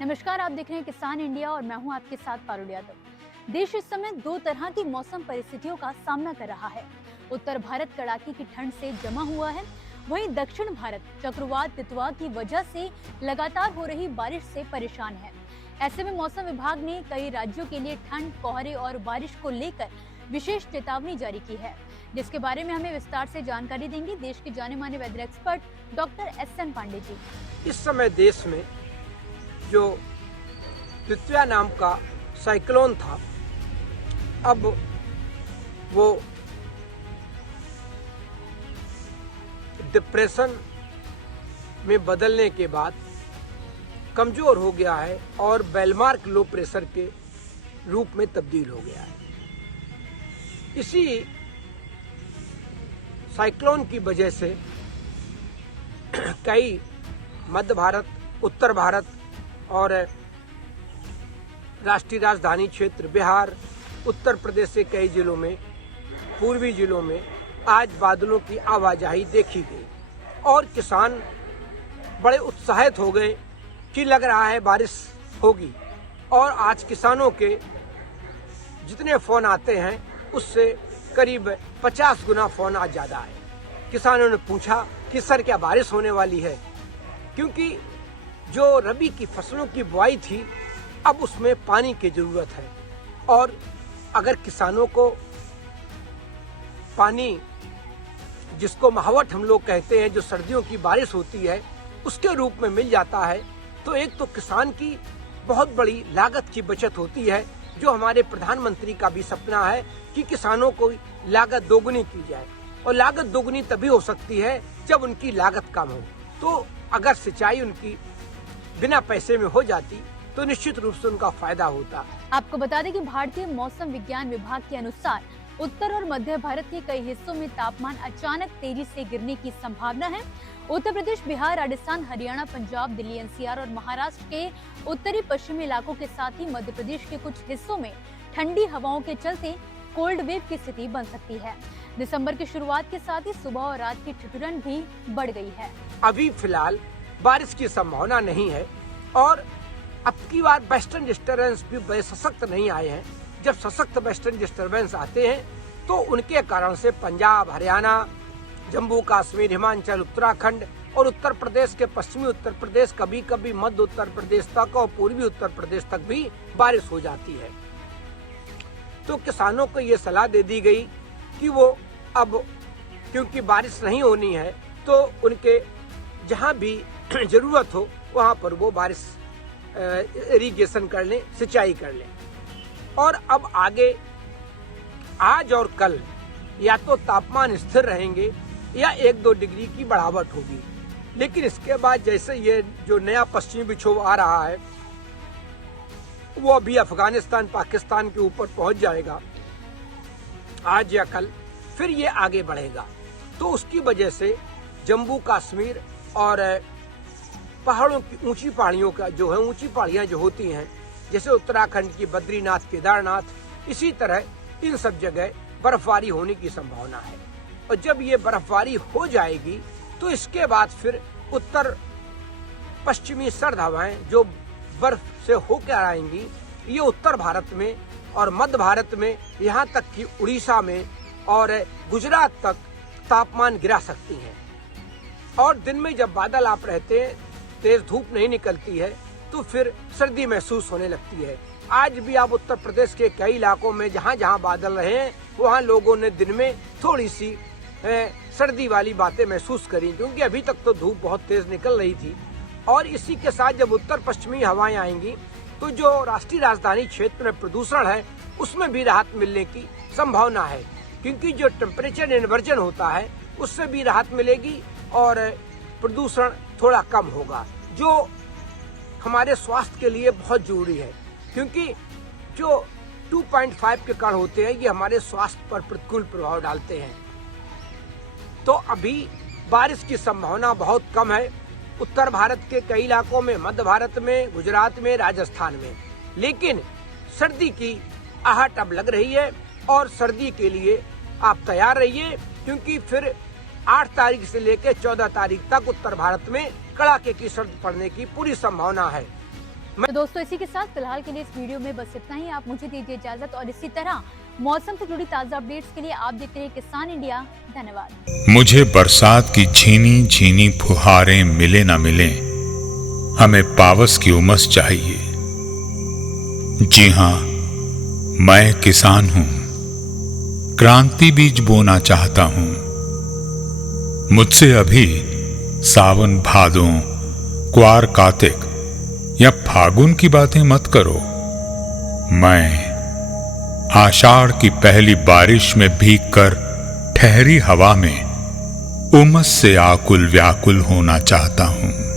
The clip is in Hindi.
नमस्कार, आप देख रहे हैं किसान इंडिया और मैं हूं आपके साथ पारुल यादव। देश इस समय दो तरह की मौसम परिस्थितियों का सामना कर रहा है। उत्तर भारत कड़ाके की ठंड से जमा हुआ है, वहीं दक्षिण भारत चक्रवात तितवा की वजह से लगातार हो रही बारिश से परेशान है। ऐसे में मौसम विभाग ने कई राज्यों के लिए ठंड, कोहरे और बारिश को लेकर विशेष चेतावनी जारी की है, जिसके बारे में हमें विस्तार से जानकारी देंगे देश के जाने माने weather expert doctor SN Pandey ji. इस समय देश में जो तितलिया नाम का साइक्लोन था, अब वो डिप्रेशन में बदलने के बाद कमजोर हो गया है और बेलमार्क लो प्रेशर के रूप में तब्दील हो गया है। इसी साइक्लोन की वजह से कई मध्य भारत, उत्तर भारत और राष्ट्रीय राजधानी क्षेत्र बिहार, उत्तर प्रदेश से कई जिलों में, पूर्वी जिलों में आज बादलों की आवाजाही देखी गई और किसान बड़े उत्साहित हो गए कि लग रहा है बारिश होगी। और आज किसानों के जितने फोन आते हैं उससे करीब 50 गुना फोन आज ज्यादा है। किसानों ने पूछा कि सर क्या बारिश होने वाली है, क्योंकि जो रबी की फसलों की बुआई थी अब उसमें पानी की जरूरत है और अगर किसानों को पानी, जिसको महावट हम लोग कहते हैं, जो सर्दियों की बारिश होती है, उसके रूप में मिल जाता है तो एक तो किसान की बहुत बड़ी लागत की बचत होती है, जो हमारे प्रधानमंत्री का भी सपना है कि किसानों को लागत दोगुनी की जाए। और लागत दोगुनी तभी हो सकती है जब उनकी लागत कम हो। तो अगर सिंचाई उनकी बिना पैसे में हो जाती तो निश्चित रूप से उनका फायदा होता। आपको बता दें कि भारतीय मौसम विज्ञान विभाग के अनुसार उत्तर और मध्य भारत के कई हिस्सों में तापमान अचानक तेजी से गिरने की संभावना है। उत्तर प्रदेश, बिहार, राजस्थान, हरियाणा, पंजाब, दिल्ली NCR और महाराष्ट्र के उत्तरी पश्चिमी इलाकों के साथ ही मध्य प्रदेश के कुछ हिस्सों में ठंडी हवाओं के चलते कोल्ड वेव की स्थिति बन सकती है। दिसंबर की शुरुआत के साथ ही सुबह और रात की ठिठुरन भी बढ़ गई है। अभी फिलहाल बारिश की संभावना नहीं है और अब की बार वेस्टर्न डिस्टर्बेंस भी बड़े सशक्त नहीं आए हैं। जब सशक्त वेस्टर्न डिस्टर्बेंस आते हैं तो उनके कारण से पंजाब, हरियाणा, जम्मू कश्मीर, हिमाचल, उत्तराखंड और उत्तर प्रदेश के पश्चिमी उत्तर प्रदेश, कभी कभी मध्य उत्तर प्रदेश तक और पूर्वी उत्तर प्रदेश तक भी बारिश हो जाती है। तो किसानों को ये सलाह दे दी गई कि वो अब, क्योंकि बारिश नहीं होनी है, तो उनके जहाँ भी जरूरत हो वहाँ पर वो बारिश इरिगेशन कर लें, सिंचाई कर लें। और अब आगे आज और कल या तो तापमान स्थिर रहेंगे या 1-2 डिग्री की बढ़ावट होगी, लेकिन इसके बाद जैसे ये जो नया पश्चिमी विक्षोभ आ रहा है वो अभी अफगानिस्तान, पाकिस्तान के ऊपर पहुंच जाएगा आज या कल, फिर ये आगे बढ़ेगा। तो उसकी वजह से जम्मू कश्मीर और पहाड़ों की ऊंची पहाड़ियों का जो है, ऊंची पहाड़ियां जो होती हैं, जैसे उत्तराखंड की बद्रीनाथ, केदारनाथ, इसी तरह इन सब जगह बर्फबारी होने की संभावना है। और जब ये बर्फबारी हो जाएगी तो इसके बाद फिर उत्तर पश्चिमी सर्द हवाएं जो बर्फ से होकर आएंगी, ये उत्तर भारत में और मध्य भारत में, यहाँ तक कि उड़ीसा में और गुजरात तक तापमान गिरा सकती हैं। और दिन में जब बादल आप रहते हैं, तेज धूप नहीं निकलती है, तो फिर सर्दी महसूस होने लगती है। आज भी आप उत्तर प्रदेश के कई इलाकों में जहाँ जहाँ बादल रहे हैं वहाँ लोगों ने दिन में थोड़ी सी सर्दी वाली बातें महसूस करी, क्योंकि अभी तक तो धूप बहुत तेज निकल रही थी। और इसी के साथ जब उत्तर पश्चिमी हवाएं आएंगी तो जो राष्ट्रीय राजधानी क्षेत्र में प्रदूषण है उसमें भी राहत मिलने की संभावना है, क्योंकि जो टेम्परेचर इन्वर्जन होता है उससे भी राहत मिलेगी और प्रदूषण थोड़ा कम होगा, जो हमारे स्वास्थ्य के लिए बहुत जरूरी है। क्योंकि जो 2.5 के कण होते हैं ये हमारे स्वास्थ्य पर प्रतिकूल प्रभाव डालते हैं। तो अभी बारिश की संभावना बहुत कम है उत्तर भारत के कई इलाकों में, मध्य भारत में, गुजरात में, राजस्थान में। लेकिन सर्दी की आहट अब लग रही है और सर्दी के लिए आप तैयार रहिए, क्योंकि फिर 8 तारीख से लेकर 14 तारीख तक उत्तर भारत में कड़ाके की सर्दी पड़ने की पूरी संभावना है। तो दोस्तों इसी के साथ फिलहाल के लिए इस वीडियो में बस इतना ही। आप मुझे दीजिए इजाजत और इसी तरह मौसम से जुड़ी ताजा अपडेट्स के लिए आप देखते रहिए किसान इंडिया। धन्यवाद। मुझे बरसात की झीनी झीनी फुहारें मिले ना मिले, हमें पावस की उमस चाहिए। जी हां, मैं किसान हूं, क्रांति बीज बोना चाहता हूं। मुझसे अभी सावन भादों, क्वार कार्तिक या फागुन की बातें मत करो। मैं आषाढ़ की पहली बारिश में भीगकर ठहरी हवा में उमस से आकुल व्याकुल होना चाहता हूं।